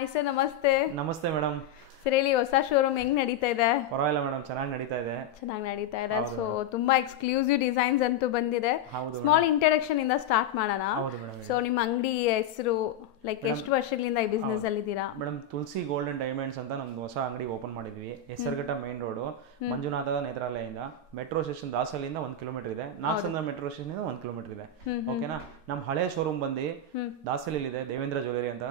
Hi sir, ನಮಸ್ತೆ. ನಮಸ್ತೆ madam. Sir ಹೇಳಿ, ಹೊಸ ಶೋರೂಮ್ ಹೆಂಗ್ ನಡೀತಾ ಇದೆ? ಪರವಾಗಿಲ್ಲ ಮೇಡಮ್, ಚೆನ್ನಾಗಿ ನಡೀತಾ ಇದೆ. ಸೊ ತುಂಬಾ ಎಕ್ಸ್ಕ್ಲೂಸಿವ್ ಡಿಸೈನ್ಸ್ ಅಂತೂ ಬಂದಿದೆ. ಸ್ಮಾಲ್ ಇಂಟ್ರಡಕ್ಷನ್ ಇಂದ ಸ್ಟಾರ್ಟ್ ಮಾಡೋಣ. ಸೊ ನಿಮ್ಮ ಅಂಗಡಿ ಹೆಸರು, ಲೈಕ್ ಎಷ್ಟು ವರ್ಷಗಳಿಂದ ಈ ಬಿಸ್ನೆಸ್ ಅಲ್ಲಿ ಇದ್ದೀರಾ? Madam, Tulasi gold and diamonds ಅಂತ ನಮ್ದು ಹೊಸ ಅಂಗಡಿ ಓಪನ್ ಮಾಡಿದ್ವಿ. ಹೆಸರುಘಟ್ಟ ಮೇನ್ ರೋಡ್, ಮಂಜುನಾಥದ ನೇತ್ರಾಲಯದಿಂದ ಮೆಟ್ರೋ ಸ್ಟೇಷನ್ ದಾಸಲಿಂದ 1 ಕಿಲೋಮೀಟರ್ ಇದೆ. ನಾಗಸಂದ್ರ ಮೆಟ್ರೋ ಸ್ಟೇಷನ್ 1 ಕಿಲೋಮೀಟರ್ ಇದೆ. ಓಕೆನಾ? ನಮ್ಮ ಹಳೆ ಶೋರೂಮ್ ಬಂದು ದಾಸಲಿ ಇದೆ, ದೇವೇಂದ್ರ ಜ್ಯುವೆಲರಿ ಅಂತ.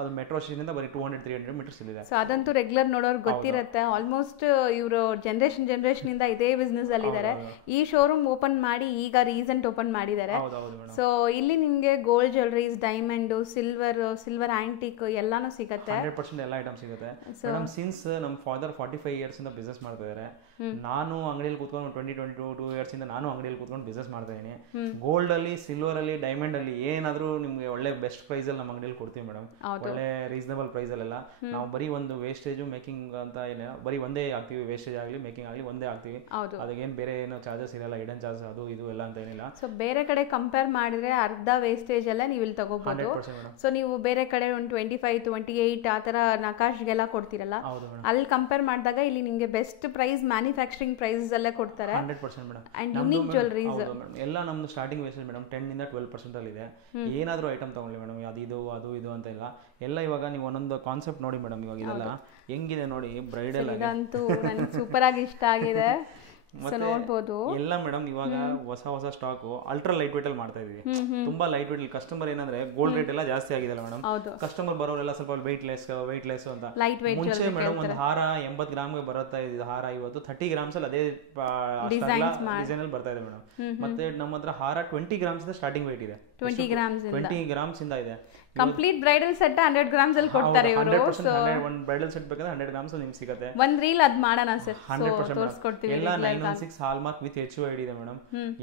ಅದು ಮೆಟ್ರೋ ಸ್ಟೇಷನ್ ಇಂದ ಬರೀ 200-300 ಮೀಟರ್ಸ್ ಇದೆ. ಸೊ ಅದಂತೂ ರೆಗ್ಯುಲರ್ ನೋಡೋರು ಗೊತ್ತಿರುತ್ತೆ. ಆಲ್ಮೋಸ್ಟ್ ಇವರು ಜನರೇಷನ್ ಇಂದ ಇದೇ ಬಿಸ್ನೆಸ್ ಅಲ್ಲಿ ಇದ್ದಾರೆ. ಈ ಶೋರೂಮ್ ಓಪನ್ ಮಾಡಿ ಈಗ ರೀಸೆಂಟ್ ಓಪನ್ ಮಾಡಿದ್ದಾರೆ. ಸೊ ಇಲ್ಲಿ ನಿಮ್ಗೆ gold jewelleries, diamond, silver antique ಎಲ್ಲಾನು ಸಿಗುತ್ತೆ. 100% ಎಲ್ಲ ಐಟಮ್ ಸಿಗುತ್ತೆ ಮೇಡಮ್. ಸಿನ್ಸ್ ನಮ್ಮ ಫಾದರ್ 45 ಇಯರ್ಸ್ ಇಂದ ಬಿಸ್ನೆಸ್ ಮಾಡ್ತಾ ಇದ್ದಾರೆ. ನಾನು ಅಂಗಡಿಯಲ್ಲಿ ಕೂತ್ಕೊಂಡು 22 ಇಯರ್ಸ್ ಇಂದ ನಾನು ಅಂಗಡಿಯಲ್ಲಿ ಕೂತ್ಕೊಂಡು ಬಿಸ್ನೆಸ್ ಮಾಡ್ತಾ ಇದೀನಿ. ಗೋಲ್ಡ್ ಅಲ್ಲಿ, ಸಿಲ್ವರ್ ಅಲ್ಲಿ, ಡೈಮಂಡ್ ಅಲ್ಲಿ ಏನಾದ್ರೂ ನಿಮ್ಗೆ ಒಳ್ಳೆ ಬೆಸ್ಟ್ ಪ್ರೈಸ್ ಅಲ್ಲಿ ನಮ್ಮ ಅಂಗಡಿಯಲ್ಲಿ ಕೊಡ್ತೀವಿ ಮೇಡಮ್. ಒಳ್ಳೆ ರೀಸನಬಲ್ ಪ್ರೈಸ್ ಅಲ್ಲೆಲ್ಲ ನಾವು ಬರೀ ಒಂದು ವೇಸ್ಟೇಜ್ ಮೇಕಿಂಗ್ ಅಂತ ಇಲ್ಲ, ಬರೀ ಒಂದೇ ಆಗ್ತೀವಿ. ವೇಸ್ಟೇಜ್ ಆಗಲಿ ಮೇಕಿಂಗ್ ಆಗಲಿ ಒಂದೇ ಆಗ್ತೀವಿ. ಅದಕ್ಕೇನು ಬೇರೆ ಏನೋ ಚಾರ್ಜಸ್ ಇರಲ್ಲ, ಹಿಡನ್ ಚಾರ್ಜಸ್ ಅದು ಇದು ಎಲ್ಲ ಅಂತ ಏನಿಲ್ಲ. ಸೊ ಬೇರೆ ಕಡೆ ಕಂಪೇರ್ ಮಾಡಿದ್ರೆ ಅರ್ಧ ವೇಸ್ಟೇಜ್ ಎಲ್ಲ ನೀವು ಇಲ್ಲಿ ತಗೋಬಹುದು. ಸೊ ನೀವು ಬೇರೆ ಕಡೆ ಒಂದು 25-28 ಆ ತರ ನಕಾಶ್ಗೆಲ್ಲ ಕೊಡ್ತಿರಲ್ಲ, ಅಲ್ಲಿ ಕಂಪೇರ್ ಮಾಡಿದಾಗ ಇಲ್ಲಿ ನಿಮ್ಗೆ ಬೆಸ್ಟ್ ಪ್ರೈಸ್ ಮ್ಯಾನುಫ್ಯಾಕ್ಚರಿಂಗ್ ಪ್ರೈಸ್ ಅಲ್ಲೇ ಕೊಡ್ತಾರೆ. 100% ಮೇಡಮ್. ಅಂಡ್ ಯುನಿಕ್ ಜ್ಯುವೆಲರೀಸ್ ಎಲ್ಲ ನಮ್ದು ಸ್ಟಾರ್ಟಿಂಗ್ ವೇಸ್ಟೇಜ್ ಮೇಡಮ್ 10-12% ಅಲ್ಲಿ ಇದೆ. ಏನಾದ್ರೂ ಐಟಮ್ ತಗೊಳ್ಳಿ ಮೇಡಮ್, ಅದು ಇದು ಅಂತ ಇಲ್ಲ. ಎಲ್ಲ ಇವಾಗ ನೀವು ಒಂದೊಂದು ಕಾನ್ಸೆಪ್ಟ್ ನೋಡಿ ಮೇಡಮ್. ಇವಾಗ ಇದೆಲ್ಲ ಹೆಂಗಿದೆ ನೋಡಿ, ಬ್ರೈಡಲ್ ಇದಂತೂ ನನಗೆ ಸೂಪರ್ ಆಗಿ ಇಷ್ಟ ಆಗಿದೆ. ನೋಡ್ಬೋದು ಎಲ್ಲ ಮೇಡಮ್. ಇವಾಗ ಹೊಸ ಸ್ಟಾಕ್ ಅಲ್ಟ್ರಾ ಲೈಟ್ ವೇಟ್ ಅಲ್ಲಿ ಮಾಡ್ತಾ ಇದೀವಿ. ತುಂಬಾ ಲೈಟ್ ವೇಟ್ ಅಲ್ಲಿ. ಕಸ್ಟಮರ್ ಏನಂದ್ರೆ ಗೋಲ್ಡ್ ರೇಟ್ ಎಲ್ಲ ಜಾಸ್ತಿ ಆಗಿದೆಲ್ಲ ಮೇಡಮ್. ಕಸ್ಟಮರ್ ಬರೋರೆಲ್ಲ ಸ್ವಲ್ಪ ವೆಯ್ಟ್ ಲೆಸ್ ಅಂತ. ಮುಂಚೆ ಮೇಡಮ್ ಒಂದು ಹಾರ 80 ಗ್ರಾಮ್ಗೆ ಬರುತ್ತಾ ಇದ್ದು ಹಾರ ಇವತ್ತು 30 ಗ್ರಾಮ್ಸ್ ಅಲ್ಲಿ ಅದೇ ಡಿಸೈನ್ ಅಲ್ಲಿ ಬರ್ತಾ ಇದೆ ಮೇಡಮ್. ಮತ್ತೆ ನಮ್ಮ ಹತ್ರ ಹಾರ 20 ಗ್ರಾಮ್ಸ್ ಸ್ಟಾರ್ಟಿಂಗ್ ವೇಟ್ ಇದೆ. 20 ಗ್ರಾಮ್ಸ್ ಇಂದ ಇದೆ. ಕಂಪ್ಲೀಟ್ ಬ್ರೈಡಲ್ ಸೆಟ್ 100 ಗ್ರಾಮ್ಸ್ ಅಲ್ಲಿ ಕೊಡ್ತಾರೆ ಇವರು. ಒಂದು ಬ್ರೈಡಲ್ ಸೆಟ್ ಬೇಕಾದ್ರೆ 100 ಗ್ರಾಮ್ಸ್ ನಿಮ್ಗೆ ಸಿಗುತ್ತೆ. ಒಂದ್ ರೀಲ್ ಅದ್ ಮಾಡೋಣ ಸರ್, 100% ಎಲ್ಲ 916 ಹಾಲ್ ಮಾರ್ಕ್ ವಿತ್ HUID ಇದೆ ಮೇಡಮ್.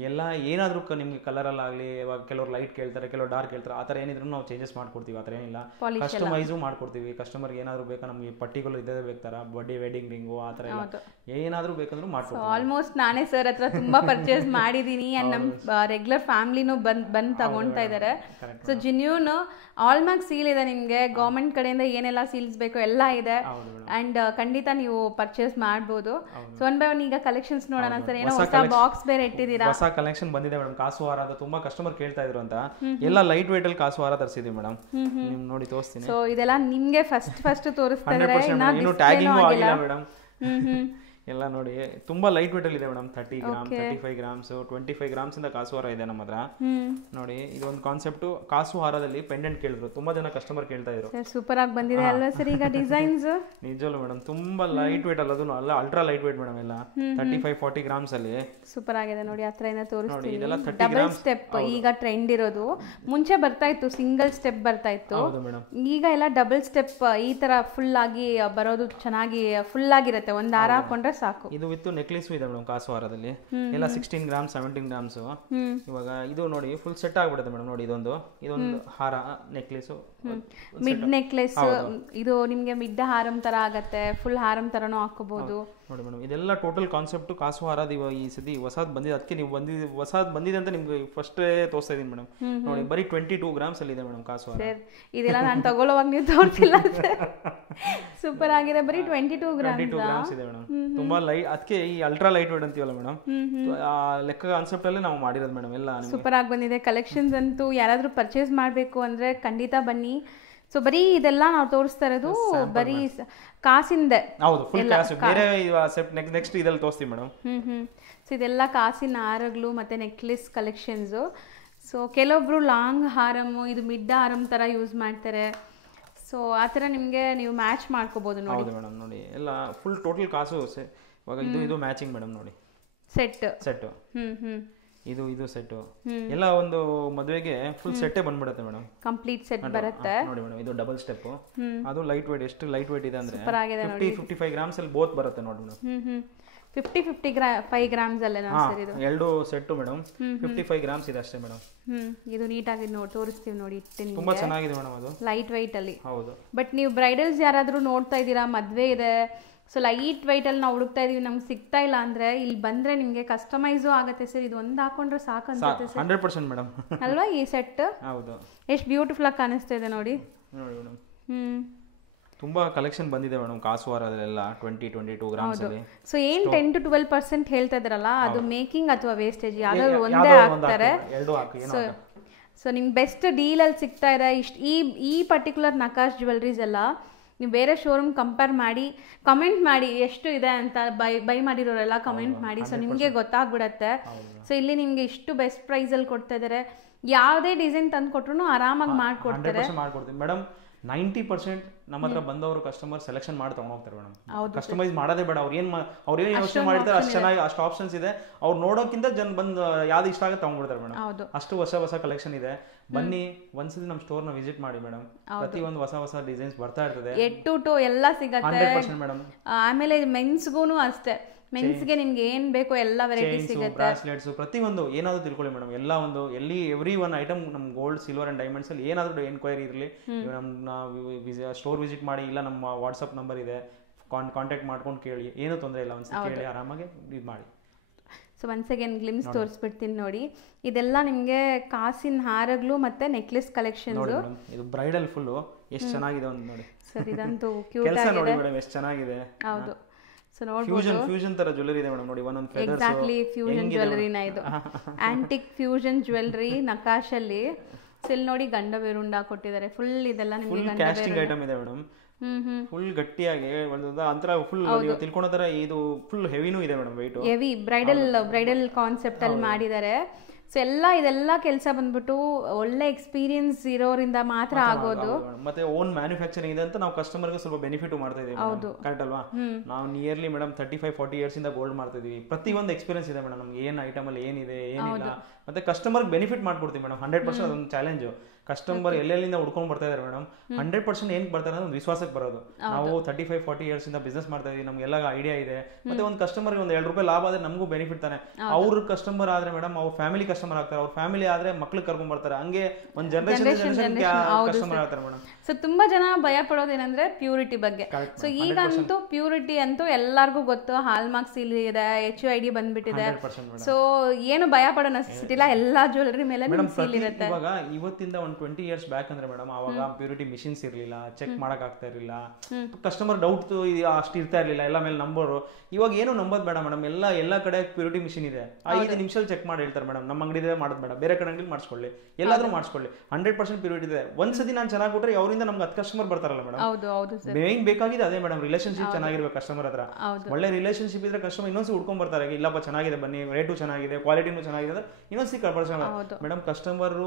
ಎಲ್ಲ ಏನಾದ್ರೂ ನಿಮ್ಗೆ ಕಲರ್ ಅಲ್ಲಿ ಆಗ್ಲಿ, ಇವಾಗ ಕೆಲವರು ಲೈಟ್ ಕೇಳ್ತಾರೆ, ಕೆಲವರು ಡಾರ್ಕ್ ಕೇಳ್ತಾರೆ, ಆತರ ಏನಿದ್ರು ನಾವು ಚೇಂಜಸ್ ಮಾಡ್ಕೊಡ್ತೀವಿ. ಆತರ ಏನಿಲ್ಲ, ಕಸ್ಟಮೈಸ್ ಮಾಡ್ಕೊಡ್ತೀವಿ. ಕಸ್ಟಮರ್ ಏನಾದ್ರು ಬೇಕಾ, ನಮ್ಗೆ ಪರ್ಟಿಕ್ಯುಲರ್ ಇದೇ ಬೇಕಾರ ಬಡ್ಡಿ ವೆಡ್ಡಿಂಗ್ ರಿಂಗು ಆತರ ಎಲ್ಲ ಏನಾದ್ರೂ ಬೇಕಂದ್ರೂ ಮಾಡ್ಕೊಡ್ತೀವಿ. ಆಲ್ಮೋಸ್ಟ್ ನಾನೇ ಸರ್ ಹತ್ರ ತುಂಬಾ ಪರ್ಚೇಸ್ ಮಾಡಿದೀನಿ. ಅಂಡ್ ನಮ್ ರೆಗ್ಯುಲರ್ ಫ್ಯಾಮಿಲಿನೂ ಬಂದ್ ತಗೊಂತಾ ಇದಾರೆ. ಸೊ ಜಿನ್ಯೂನ್ ಆಲ್ಮಾರ್ಕ್ ಸೀಲ್ ಇದೆ ನಿಮ್ಗೆ. ಗವರ್ಮೆಂಟ್ ಕಡೆಯಿಂದ ಏನೆಲ್ಲ ಸೀಲ್ಸ್ ಬೇಕೋ ಎಲ್ಲ ಇದೆ. ಅಂಡ್ ಖಂಡಿತ ನೀವು ಪರ್ಚೇಸ್ ಮಾಡಬಹುದು. ಸೊ ಒನ್ ಬೈ ಒನ್ ಈಗ ಕಲೆಕ್ಷನ್ಸ್ ನೋಡೋಣ ಸರ್. ಏನೋ ಹೊಸ ಬಾಕ್ಸ್ ಬೇರೆ ಇಟ್ಟಿದ್ದೀರಾ. ಹೊಸ ಕಲೆಕ್ಷನ್ ಬಂದಿದೆ ಮೇಡಮ್. ಕಾಸು ಹಾರ ಅದು ತುಂಬಾ ಕಸ್ಟಮರ್ ಕೇಳ್ತಾ ಇದ್ರು ಅಂತ ಎಲ್ಲ ಲೈಟ್ ವೇಟ್ ಅಲ್ಲಿ ಕಾಸು ಹಾರ ತರಿಸಿದೀವಿ ಮೇಡಮ್. ನಿಮ್ ನೋಡಿ ತೋರಿಸ್ತೀನಿ. ಸೊ ಇದೆಲ್ಲ ನಿಮ್ಗೆ ಫಸ್ಟ್ ತೋರಿಸ್ತಾ ಇದ್ದಾರೆ. ಇನ್ನು ಟ್ಯಾಗಿಂಗ್ ಆಗಿಲ್ಲ ಮೇಡಮ್. ಎಲ್ಲ ನೋಡಿ ತುಂಬಾ ಲೈಟ್ ವೇಟ್ ಅಲ್ಲಿ ಇದೆ ಮೇಡಮ್. 30 ಗ್ರಾಮ್, 35 ಗ್ರಾಮ್ಸ್, 25 ಗ್ರಾಮ್ಸ್ ಇಂದ ಕಾಸು ಹಾರ ಇದೆ ನಮ್ಮ ಹತ್ರ. ನೋಡಿ ಇದೊಂದು ಕಾನ್ಸೆಪ್ಟ್. ಕಾಸು ಹಾರದಲ್ಲಿ ಪೆಂಡೆಂಟ್ ಕೇಳಿದ್ರು, ತುಂಬಾ ಜನ ಕಸ್ಟಮರ್ ಕೇಳ್ತಾ ಇದ್ರು. ಸೂಪರ್ ಆಗಿ ಬಂದಿದೆ ಅಲ್ವಾ ಸರ್ ಈಗ ಡಿಸೈನ್ಸ್? ನಿಜವಲ್ಲ ಮೇಡಮ್, ತುಂಬಾ ಲೈಟ್ ವೇಟ್ ಅಲ್ಲ, ಅದು ಅಲ್ಲ ಅಲ್ಟ್ರಾ ಲೈಟ್ ವೇಟ್ ಮೇಡಮ್. ಎಲ್ಲ 35-40 ಗ್ರಾಮ್ಸ್ ಅಲ್ಲಿ ಸೂಪರ್ ಆಗಿದೆ ನೋಡಿ. ಹತ್ರದಿಂದ ತೋರಿಸ್ತೀನಿ. ಡಬಲ್ ಸ್ಟೆಪ್ ಈಗ ಟ್ರೆಂಡ್ ಇರೋದು. ಮುಂಚೆ ಬರ್ತಾ ಇತ್ತು ಸಿಂಗಲ್ ಸ್ಟೆಪ್ ಬರ್ತಾ ಇತ್ತು, ಈಗ ಎಲ್ಲ ಡಬಲ್ ಸ್ಟೆಪ್ ಈ ತರ ಫುಲ್ ಆಗಿ ಬರೋದು. ಚೆನ್ನಾಗಿ ಫುಲ್ ಆಗಿರುತ್ತೆ. ಒಂದ್ ಹಾರ ಹಾಕೊಂಡ್ರೆ ಸಾಕು. ಇದು ವಿತ್ ನೆಕ್ಲೆಸ್ ಇದೆ ಮೇಡಮ್. ಕಾಸು ಹಾರದಲ್ಲಿ ಎಲ್ಲ 16 ಗ್ರಾಮ್ಸ್, 17 ಗ್ರಾಮ್ಸ್. ಇವಾಗ ಇದು ನೋಡಿ ಫುಲ್ ಸೆಟ್ ಆಗ್ಬಿಡುತ್ತೆ ಮೇಡಮ್. ನೋಡಿ ಇದೊಂದು ಹಾರ, ನೆಕ್ಲೆಸ್, ಮಿಡ್ ನೆಕ್ಲೆಸ್. ಇದು ನಿಮ್ಗೆ ಮಿಡ್ ಹಾರಂ ತರ ಆಗತ್ತೆ, ಫುಲ್ ಹಾರಂ ತರನೂ ಹಾಕೋಬಹುದು ನೋಡಿ ಮೇಡಮ್. ಇದೆಲ್ಲ ಟೋಟಲ್ ಕಾನ್ಸೆಪ್ಟ್ ಕಾಸು ಹಾರದ. ಇವಾಗ ಈ ಸತಿ ಹೊಸದ್ ಬಂದಿದೆ, ಅದಕ್ಕೆ ನೀವು ಹೊಸದ್ ಬಂದಿದೆ ಅಂತ ನಿಮ್ಗೆ ಫಸ್ಟ್ ತೋರಿಸ್ತಾ ಇದೀನಿ ಮೇಡಮ್. ನೋಡಿ ಬರೀ 22 ಗ್ರಾಮ್ಸ್ ಅಲ್ಲಿ ಇದೆ ಮೇಡಮ್ ಕಾಸು ಹಾರ. ಇದೆಲ್ಲ ನಾನು ತಗೊಳ್ಳೋವಾಗ ನೀವು ತೋರಿಸಿಲ್ಲ. ಸೂಪರ್ ಆಗಿದೆ. ಬರೀ 22 ಗ್ರಾಮ್ಸ್ ಇದೆ ಮೇಡಮ್. ತುಂಬಾ ಲೈಟ್, ಅದಕ್ಕೆ ಈ ಅಲ್ಟ್ರಾ ಲೈಟ್ ವೇಟ್ ಅಂತೀವಲ್ಲ ಮೇಡಮ್, ಆ ಲೆಕ್ಕ ಕಾನ್ಸೆಪ್ಟ್ ಅಲ್ಲೇ ನಾವು ಮಾಡಿರೋದು ಮೇಡಮ್. ಎಲ್ಲ ಸೂಪರ್ ಆಗಿ ಬಂದಿದೆ ಕಲೆಕ್ಷನ್ಸ್ ಅಂತೂ. ಯಾರಾದ್ರೂ ಪರ್ಚೇಸ್ ಮಾಡಬೇಕು ಅಂದ್ರೆ ಖಂಡಿತ ಬನ್ನಿ. ಸೊ ಬರೀ ಇದೆಲ್ಲ ನಾವು ತೋರಿಸ್ತಾ ಇರೋದು ಬರೀ ಕಾಸಿಂದೆ. ಹೌದು, ಫುಲ್ ಕಾಸು. ಬೇರೆ ನೆಕ್ಸ್ಟ್ ಇದೆಲ್ಲ ತೋರಿಸ್ತೀವಿ ಮೇಡಮ್. ಸೊ ಇದೆಲ್ಲ ಕಾಸಿನ ಹಾರಗಳು ಮತ್ತೆ ನೆಕ್ಲೆಸ್ ಕಲೆಕ್ಷನ್ಸ್. ಸೊ ಕೆಲವೊಬ್ರು ಲಾಂಗ್ ಹಾರಮು, ಇದು ಮಿಡ್ ಹಾರಮ್ ತರ ಯೂಸ್ ಮಾಡ್ತಾರೆ. ಸೊ ಆ ಥರ ನಿಮಗೆ ನೀವು ಮ್ಯಾಚ್ ಮಾಡ್ಕೋಬಹುದು ನೋಡಿ. ಹೌದು ಮೇಡಮ್. ನೋಡಿ ಎಲ್ಲ ಫುಲ್ ಟೋಟಲ್ ಕಾಸು. ಇವಾಗ ಇದು ಮ್ಯಾಚಿಂಗ್ ಮೇಡಮ್. ನೋಡಿ ಸೆಟ್ ಇದು ಸೆಟ್ ಎಲ್ಲ ಒಂದು ಮದುವೆಗೆ ಫುಲ್ ಸೆಟ್ಟೇ ಬಂದ್ಬಿಡುತ್ತೆ ಮೇಡಮ್. ಕಂಪ್ಲೀಟ್ ಸೆಟ್ ಬರುತ್ತೆ ನೋಡಿ ಮೇಡಮ್. ಇದು ಡಬಲ್ ಸ್ಟೆಪ್. ಅದು ಲೈಟ್ ವೇಟ್. ಎಷ್ಟು ಲೈಟ್ ವೇಟ್ ಇದೆ ಅಂದ್ರೆ 50-55 ಗ್ರಾಮ್ಸ್ ಅಲ್ಲಿ ಬೋತ್ ಬರುತ್ತೆ ನೋಡಿ ಮೇಡಮ್. 50-55 ಗ್ರಾಮ್ಸ್ ಅಲ್ಲೇ ಸರ್ ಇದು ಎರಡು ಸೆಟ್ ಮೇಡಮ್. 55 ಗ್ರಾಮ್ಸ್ ಇದೆ ಅಷ್ಟೇ ಮೇಡಮ್. ಇದು ನೀಟಾಗಿ ನೋಡಿ ತೋರಿಸ್ತೀವಿ ನೋಡಿ. ತುಂಬಾ ಚೆನ್ನಾಗಿದೆ ಮೇಡಮ್. ಅದು ಲೈಟ್ ವೈಟ್ ಅಲ್ಲಿ. ಹೌದು. ಬಟ್ ನೀವು ಬ್ರೈಡಲ್ಸ್ ಯಾರಾದ್ರೂ ನೋಡ್ತಾ ಇದ್ದೀರಾ, ಮದ್ವೆ ಇದೆ, ಸೊ ಲೈಟ್ ವೈಟ್ ಅಲ್ಲಿ ನಾವು ಹುಡುಕ್ತಾ ಇದೀವಿ, ನಮ್ಗೆ ಸಿಗ್ತಾ ಇಲ್ಲ ಅಂದ್ರೆ ಇಲ್ಲಿ ಬಂದ್ರೆ ನಿಮ್ಗೆ ಕಸ್ಟಮೈಸು ಆಗುತ್ತೆ ಸರ್. ಇದು ಒಂದು ಹಾಕೊಂಡ್ರೆ ಸಾಕು ಅನ್ಸುತ್ತೆ ಸರ್. 100% ಮೇಡಮ್ ಅಲ್ವಾ ಈ ಸೆಟ್? ಹೌದು. ಎಷ್ಟು ಬ್ಯೂಟಿಫುಲ್ ಆಗಿ ಕಾಣಿಸ್ತಾ ಇದೆ ನೋಡಿ. ನೋಡಿ ಮೇಡಮ್. ತುಂಬಾ ಕಲೆಕ್ಷನ್ ಬಂದಿದೆ ಮೇಡಮ್ ಕಾಸುವಾರದಲ್ಲೆಲ್ಲ 22 ಗ್ರಾಮ್ಸ್ ಅಲ್ಲಿ. ಸೊ ಏನ್ 10 to 12% ಹೇಳ್ತಾ ಇದ್ರಲ್ಲ ಅದು ಮೇಕಿಂಗ್ ಅಥವಾ ವೇಸ್ಟೇಜ್ ಯಾವ್ದಾದ್ರು ಒಂದೇ ಹಾಕ್ತಾರೆ. ಎರಡು ಹಾಕಿ ಸೊ ನಿಮ್ಗೆ ಬೆಸ್ಟ್ ಡೀಲಲ್ಲಿ ಸಿಗ್ತಾ ಇದೆ ಇಷ್ಟು ಈ ಪರ್ಟಿಕ್ಯುಲರ್ ನಕಾಶ್ ಜ್ಯುವೆಲ್ರೀಸ್ ಎಲ್ಲ. ನೀವು ಬೇರೆ ಶೋರೂಮ್ ಕಂಪೇರ್ ಮಾಡಿ ಕಮೆಂಟ್ ಮಾಡಿ ಎಷ್ಟು ಇದೆ ಅಂತ ಬೈ ಮಾಡಿರೋರೆಲ್ಲ ಕಮೆಂಟ್ ಮಾಡಿ. ಸೊ ನಿಮಗೆ ಗೊತ್ತಾಗ್ಬಿಡತ್ತೆ. ಸೊ ಇಲ್ಲಿ ನಿಮಗೆ ಇಷ್ಟು ಬೆಸ್ಟ್ ಪ್ರೈಸಲ್ಲಿ ಕೊಡ್ತಾ ಇದ್ದಾರೆ. ಯಾವುದೇ ಡಿಸೈನ್ ತಂದು ಕೊಟ್ರು ಆರಾಮಾಗಿ ಮಾಡಿಕೊಡ್ತಾರೆ. ಮೇಡಮ್ 90% ನಮ್ಮ ಹತ್ರ ಬಂದವರು ಕಸ್ಟಮರ್ ಸೆಲೆಕ್ಷನ್ ಮಾಡಿ ತಗೊಂಡೋಗ್ತಾರೆ ಮೇಡಮ್. ಕಸ್ಟಮೈಸ್ ಮಾಡೋದೇ ಬೇಡ. ಅವ್ರೇನು ಯೋಚನೆ ಮಾಡ್ತಾರೆ ಅಷ್ಟು ಚೆನ್ನಾಗಿ ಅಷ್ಟು ಆಪ್ಷನ್ಸ್ ಇದೆ. ಅವ್ರು ನೋಡೋಕ್ಕಿಂತ ಜನ ಬಂದು ಯಾವ್ದು ಇಷ್ಟ ಆಗುತ್ತೆ ತಗೊಂಡ್ಬಿಡ್ತಾರೆ ಮೇಡಮ್. ಅಷ್ಟು ಹೊಸ ಕಲೆಕ್ಷನ್ ಇದೆ. ಬನ್ನಿ ಒಂದ್ಸಲಿ ನಮ್ಮ ಸ್ಟೋರ್ನ ವಿಸಿಟ್ ಮಾಡಿ ಮೇಡಮ್. ಪ್ರತಿಯೊಂದು ಹೊಸ ಡಿಸೈನ್ಸ್ ಬರ್ತಾ ಇರ್ತದೆ. ಟು ಎಲ್ಲ ಸಿಗುತ್ತೆ 100% ಮೇಡಮ್. ಆಮೇಲೆ ಮೆನ್ಸ್ಗೂ ಅಷ್ಟೇ. ಮೆನ್ಸ್ಗೆ ನಿಮ್ಗೆ ಏನ್ ಬೇಕೋ ಎಲ್ಲ ವೆರೈಟಿ ಸಿಗುತ್ತೆ. ಬ್ರಾಸ್ಲೆಟ್ಸ್ ಪ್ರತಿಯೊಂದು ಏನಾದ್ರು ತಿಳ್ಕೊಳ್ಳಿ ಮೇಡಮ್. ಎಲ್ಲ ಒಂದು ಎವ್ರಿ ಒನ್ ಐಟಮ್ ನಮ್ ಗೋಲ್ಡ್ ಸಿಲ್ವರ್ ಅಂಡ್ ಡೈಮಂಡ್ಸ್ ಅಲ್ಲಿ ಏನಾದ್ರು ಎನ್ಕ್ವೈರಿ ಇರಲಿ ನಮ್ಮ ಸ್ಟೋರ್ ವಿಸಿಟ್ ಮಾಡಿ. ಇಲ್ಲ ನಮ್ಮ ವಾಟ್ಸ್ಆಪ್ ನಂಬರ್ ಇದೆ, ಕಾಂಟ್ಯಾಕ್ಟ್ ಮಾಡ್ಕೊಂಡು ಕೇಳಿ. ಏನೂ ತೊಂದರೆ ಇಲ್ಲ. ಒಂದ್ಸಲ ಕೇಳಿ ಆರಾಮಾಗಿ ಇದು ಮಾಡಿ. ಸೊ ಒನ್ಸ್ ಅಗೇನ್ ಗ್ಲಿಮ್ಸ್ ತೋರಿಸ್ಬಿಡ್ತೀನಿ ನೋಡಿ. ಇದೆಲ್ಲ ನಿಮಗೆ ಕಾಸಿನ ಹಾರಗಳು ಮತ್ತೆ ನೆಕ್ಲೆಸ್ ಕಲೆಕ್ಷನ್. ಇದು ಬ್ರೈಡಲ್ ಫುಲ್ ಎಷ್ಟು ಚೆನ್ನಾಗಿದೆ ಒಂದು ನೋಡಿ ಸರ್. ಇದಂತೂ ಕ್ಯೂಟ್ ಆಗಿದೆ ನೋಡಿ ಮೇಡಮ್, ಎಷ್ಟು ಚೆನ್ನಾಗಿದೆ. ಹೌದು. ಸೊ ನೋಡ್ಬೋದು ಫ್ಯೂಷನ್ ತರ ಜ್ಯುವೆಲರಿ ಇದೆ ಮೇಡಮ್ ನೋಡಿ. ಒಂದೊಂದು ಫೆದರ್ಸ್ ಎಕ್ಸಾಕ್ಟ್ಲಿ ಫ್ಯೂಷನ್ ಜ್ಯುವೆಲರಿನ ಇದು. ಆಂಟಿಕ್ ಫ್ಯೂಷನ್ ಜ್ಯುವೆಲರಿ ನಕಾಶಲ್ಲಿ. ಸೊ ಇಲ್ಲಿ ನೋಡಿ ಗಂಡ ಬೇರುಂಡ ಕೊಟ್ಟಿದ್ದಾರೆ. ಫುಲ್ ಇದೆಲ್ಲ ನಿಮಗೆ ಗಂಡ ಕ್ಯಾಸ್ಟಿಂಗ್ ಐಟಮ್ ಇದೆ ಮೇಡಮ್. ಫುಲ್ ಗಟ್ಟಿಯಾಗಿ ಒಂದು ಅಂತರ ಫುಲ್ ತಿಳ್ಕೊಳ್ಳೋ ತರ. ಇದು ಫುಲ್ ಹೆವಿನೂ ಇದೆ madam. Weight heavy bridal concept ಅಲ್ಲಿ ಮಾಡಿದ್ದಾರೆ. ಸೊ ಇದೆಲ್ಲ ಕೆಲಸ ಬಂದ್ಬಿಟ್ಟು ಒಳ್ಳೆ ಎಕ್ಸ್ಪೀರಿಯನ್ಸ್ ಇರೋರಿಂದ ಮಾತ್ರ ಆಗೋದು. ಮತ್ತೆ ಓನ್ ಮ್ಯಾನುಫ್ಯಾಕ್ಚರಿಂಗ್ ಇದೆ ಅಂತ ನಾವು ಕಸ್ಟಮರ್ಗೆ ಸ್ವಲ್ಪ ಬೆನಿಫಿಟ್ ಮಾಡ್ತಾ ಇದೀವಿ. ಕರೆಕ್ಟ್ ಅಲ್ವಾ? ನಾವು ನಿಯರ್ಲಿ ಮೇಡಮ್ 35-40 ಇಯರ್ಸ್ ಇಂದ ಗೋಲ್ಡ್ ಮಾಡ್ತಾ ಇದೀವಿ. ಪ್ರತಿಯೊಂದು ಎಕ್ಸ್ಪೀರಿಯನ್ಸ್ ಇದೆ ಮೇಡಮ್ ನಮ್ಗೆ. ಏನ್ ಐಟಮ್ ಅಲ್ಲಿ ಏನಿದೆ ಏನಿಲ್ಲ ಮತ್ತೆ ಕಸ್ಟಮರ್ ಬೆನಿಫಿಟ್ ಮಾಡ್ಕೊಡ್ತೀವಿ ಮೇಡಮ್. 100% ಅದೊಂದು ಚಾಲೆಂಜ್. ಕಸ್ಟಮರ್ ಎಲ್ಲೆಲ್ಲಿಂದ ಹುಡ್ಕೊಂಡು ಬರ್ತಾ ಇದಾರೆ ಮೇಡಮ್. 100% ಏನ್ ಬರ್ತಾರೆ ಅಂದ್ರೆ ಒಂದು ವಿಶ್ವಾಸಕ್ಕೆ ಬರೋದು. ನಾವು 35-40 ಇಯರ್ಸ್ ಇಂದ ಬಿಸ್ನೆಸ್ ಮಾಡ್ತಾ ಇದೀವಿ. ನಮ್ಗೆಲ್ಲ ಐಡಿಯಾ ಇದೆ. ಮತ್ತೆ ಒಂದು ಕಸ್ಟಮರ್ಗೆ ಒಂದು 2 ರೂಪಾಯಿ ಲಾಭ ಆದ್ರೆ ನಮಗೂ ಬೆನಿಫಿಟ್ ತಾನೆ. ಅವ್ರ ಕಸ್ಟಮರ್ ಆದ್ರೆ ಮೇಡಮ್ ಅವ್ರ ಫ್ಯಾಮಿಲಿ ಕಸ್ಟಮರ್ ಆಗ್ತಾರೆ. ಅವ್ರ ಫ್ಯಾಮಿಲಿ ಆದ್ರೆ ಮಕ್ಳು ಕರ್ಕೊಂಡ್ ಬರ್ತಾರೆ. ಹಂಗೆ ಒಂದು ಜನರೇಷನ್ ಕಸ್ಟಮರ್ ಆಗ್ತಾರೆ ಮೇಡಮ್. ಸೊ ತುಂಬಾ ಜನ ಭಯ ಪಡೋದೇನಂದ್ರೆ ಪ್ಯೂರಿಟಿ ಬಗ್ಗೆ. ಸೊ ಈಗಂತೂ ಪ್ಯೂರಿಟಿ ಅಂತೂ ಎಲ್ಲಾರ್ಗೂ ಗೊತ್ತು. ಹಾಲ್ ಮಾರ್ಕ್ ಸೀಲ್ ಇದೆ, HUID ಬಂದ್ಬಿಟ್ಟಿದೆ. ಸೊ ಏನು ಭಯ ಪಡೋ ನೆಸೆಸಿಟಿ ಇಲ್ಲ. ಎಲ್ಲಾ ಜ್ಯುವೆಲರಿ ಮೇಲೆ ಸೀಲ್ ಇರುತ್ತೆ. ಇವಾಗ ಇವತ್ತಿಂದ 20 ಇಯರ್ಸ್ ಬ್ಯಾಕ್ ಅಂದ್ರೆ ಮೇಡಮ್ ಅವಾಗ ಪ್ಯೂರಿಟಿ ಮಿಷಿನ್ಸ್ ಇರ್ಲಿಲ್ಲ, ಚೆಕ್ ಮಾಡಕ್ ಆಗ್ತಾ ಇರ್ಲಿಲ್ಲ. ಕಸ್ಟಮರ್ ಡೌಟ್ ಅಷ್ಟು ಇರ್ತಾ ಇರ್ಲಿಲ್ಲ. ಎಲ್ಲ ಮೇಲೆ ನಂಬರು. ಇವಾಗ ಏನು ನಂಬೋದು ಬೇಡ ಮೇಡಮ್. ಎಲ್ಲ ಕಡೆ ಪ್ಯೂರಿಟಿ ಮಿಷಿನ್ ಇದೆ. 5 ನಿಮಿಷದಲ್ಲಿ ಚೆಕ್ ಮಾಡಿ ಹೇಳ್ತಾರೆ ಮೇಡಮ್. ನಮ್ಮ ಅಂಗಡಿ ಮಾಡೋದು ಬೇಡ, ಬೇರೆ ಕಡೆ ಅಂಗಡಿ ಮಾಡಿಸ್ಕೊಳ್ಳಿ, ಎಲ್ಲಾದ್ರೂ ಮಾಡಿಸ್ಕೊಳ್ಳಿ. 100% ಪ್ಯೂರಿಟಿ ಇದೆ. ಒಂದ್ಸತಿ ನಾನು ಚೆನ್ನಾಗಿ ಕೊಟ್ರೆ ಅವರಿಂದ ನಮ್ಗೆ 10 ಕಸ್ಟಮರ್ ಬರ್ತಾರಲ್ಲ ಮೇಡಮ್. ಮೇನ್ ಬೇಕಾಗಿದೆ ಅದೇ ಮೇಡಮ್. ರಿಲೇಶನ್ಶಿಪ್ ಚೆನ್ನಾಗಿರ್ಬೇಕು ಕಸ್ಟಮರ್ ಹತ್ರ. ಒಳ್ಳೆ ರಿಲೇಶನ್ಶಿಪ್ ಇದ್ರೆ ಕಸ್ಟಮರ್ ಇನ್ನೊಂದ್ಸಿ ಹುಡ್ಕೊಂಡ್ ಬರ್ತಾರೆ. ಇಲ್ಲಪ್ಪ ಚೆನ್ನಾಗಿದೆ ಬನ್ನಿ, ರೇಟು ಚೆನ್ನಾಗಿದೆ, ಕ್ವಾಲಿಟಿನೂ ಚೆನ್ನಾಗಿದೆ ಅಂದ್ರೆ ಇನ್ನೊಂದ್ಸಿ ಕಳ್ಪಡಿಸೋಣ ಮೇಡಮ್. ಕಸ್ಟಮರ್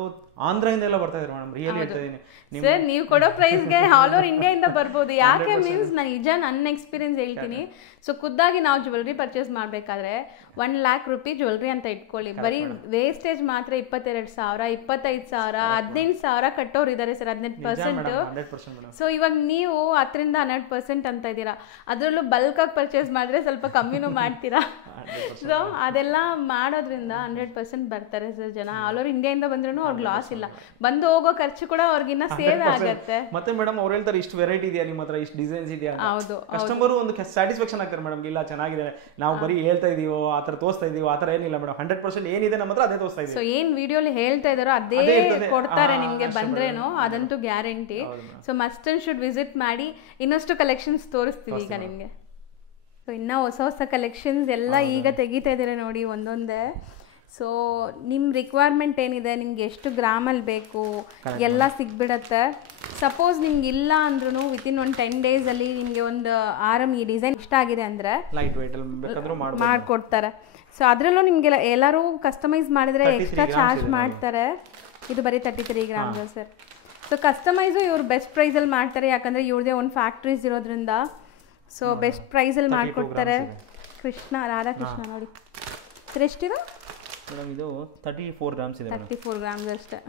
ಆಂಧ್ರದಿಂದ ಎಲ್ಲ ಬರ್ತಾ ಇದ್ದಾರೆ ಮೇಡಮ್. ರಿಯಲಿ ಹೇಳ್ತಾ ಇದೀನಿ. ಸರ್ ನೀವು ಕೊಡೋ ಪ್ರೈಸ್ಗೆ ಆಲ್ ಓವರ್ ಇಂಡಿಯಾ ಇಂದ ಬರ್ಬೋದು. ಯಾಕೆ ಮೀನ್ಸ್ ನಾನು ನಿಜ ನನ್ನ ಎಕ್ಸ್ಪೀರಿಯನ್ಸ್ ಹೇಳ್ತೀನಿ. ಸೊ ಖುದ್ದಾಗಿ ನಾವು ಜ್ಯುವೆಲ್ರಿ ಪರ್ಚೇಸ್ ಮಾಡಬೇಕಾದ್ರೆ 1 lakh ರೂಪಿ ಜ್ಯುವೆಲ್ರಿ ಅಂತ ಇಟ್ಕೊಳ್ಳಿ. ಬರೀ ವೇಸ್ಟೇಜ್ ಮಾತ್ರ 22,000, 25,000, 18,000 ಕಟ್ಟೋರು ಇದ್ದಾರೆ ಸರ್. 18%. ಸೊ ಇವಾಗ ನೀವು 10-12% ಅಂತ ಇದ್ದೀರಾ. ಅದರಲ್ಲೂ ಬಲ್ಕ್ ಆಗಿ ಪರ್ಚೇಸ್ ಮಾಡಿದ್ರೆ ಸ್ವಲ್ಪ ಕಮ್ಮಿನೂ ಮಾಡ್ತೀರಾ. ಸೊ ಅದೆಲ್ಲ ಮಾಡೋದ್ರಿಂದ 100% ಬರ್ತಾರೆ ಸರ್ ಜನ. ಆಲ್ ಓವರ್ ಇಂಡಿಯಾದಿಂದ ಬಂದ್ರೂ ಅವ್ರಿಗೆ ಲಾಸ್ ಇಲ್ಲ. ಬಂದು ಹೋಗೋ ಖರ್ಚು ಕೂಡ ಅವ್ರಿಗಿನ್ನ ಸೇವ್ ಆಗತ್ತೆ. ಮತ್ತೆ ಮೇಡಮ್ ಅವ್ರು ಹೇಳ್ತಾರೆ ಇಷ್ಟು ವೆರೈಟಿ ಇದೆಯಾ ನಿಮ್ಮ ಹತ್ರ, ಇಷ್ಟು ಡಿಸೈನ್ಸ್ ಇದೆಯಾ. ಹೌದು. ಕಸ್ಟಮರ್ ಒಂದು ಸ್ಯಾಟಿಸ್ಫ್ಯಾಕ್ಷನ್ ಆಗ್ತಾರೆ ಮೇಡಮ್. ಇಲ್ಲ ಚೆನ್ನಾಗಿದೆ, ನಾವು ಬರೀ ಹೇಳ್ತಾ ಇದೀವೋ ಆತರ ತೋರಿಸ್ತಾ ಇದೀವೋ ಆತರ ಏನಿಲ್ಲ ಮೇಡಮ್. 100% ಏನಿದೆ ನಮ್ಮ ಹತ್ರ ಅದೇ ತೋರಿಸ್ತಾ ಇದೀವಿ. ಸೊ ಏನ್ ವಿಡಿಯೋಲಿ ಹೇಳ್ತಾ ಇದಾರೋ ಅದೇ ಕೊಡ್ತಾರೆ ನಿಮ್ಗೆ ಬಂದ್ರೇನು, ಅದಂತೂ guarantee. So must and should visit ಮಾಡಿ. ಇನ್ನಷ್ಟು ಕಲೆಕ್ಷನ್ಸ್ ತೋರಿಸ್ತೀವಿ ಈಗ ನಿಮ್ಗೆ. ಸೊ ಇನ್ನ ಹೊಸ ಕಲೆಕ್ಷನ್ಸ್ ಎಲ್ಲ ಈಗ ತೆಗಿತಾ ಇದ್ದಾರೆ ನೋಡಿ ಒಂದೊಂದೇ. ಸೊ ನಿಮ್ಮ ರಿಕ್ವೈರ್ಮೆಂಟ್ ಏನಿದೆ, ನಿಮ್ಗೆ ಎಷ್ಟು ಗ್ರಾಮಲ್ಲಿ ಬೇಕು ಎಲ್ಲ ಸಿಗ್ಬಿಡತ್ತೆ. ಸಪೋಸ್ ನಿಮ್ಗೆ ಇಲ್ಲ ಅಂದ್ರೂ ವಿತಿನ್ ಒಂದು 10 ಡೇಸಲ್ಲಿ ನಿಮಗೆ ಒಂದು ಆರಾಮ್ ಈ ಡಿಸೈನ್ ಇಷ್ಟ ಆಗಿದೆ ಅಂದರೆ ಮಾಡಿಕೊಡ್ತಾರೆ. ಸೊ ಅದರಲ್ಲೂ ನಿಮಗೆ ಎಲ್ಲರೂ ಕಸ್ಟಮೈಸ್ ಮಾಡಿದರೆ ಎಕ್ಸ್ಟ್ರಾ ಚಾರ್ಜ್ ಮಾಡ್ತಾರೆ. ಇದು ಬರೀ 33 ಗ್ರಾಮ್ಸ್ ಸರ್. ಸೊ ಕಸ್ಟಮೈಸು ಇವ್ರು ಬೆಸ್ಟ್ ಪ್ರೈಸಲ್ಲಿ ಮಾಡ್ತಾರೆ. ಯಾಕಂದರೆ ಇವ್ರದೇ ಒಂದು ಫ್ಯಾಕ್ಟ್ರೀಸ್ ಇರೋದ್ರಿಂದ ಸೊ ಬೆಸ್ಟ್ ಪ್ರೈಸಲ್ಲಿ ಮಾಡಿಕೊಡ್ತಾರೆ. ಕೃಷ್ಣ ರಾಧಾಕೃಷ್ಣ ನೋಡಿ ಸರ್. ಎಷ್ಟಿದೆ ಮೇಡಮ್? ಇದು 34 ಗ್ರಾಮ್ಸ್ ಇದೆ. 34 ಗ್ರಾಮ್ಸ್ ಅಷ್ಟೇ.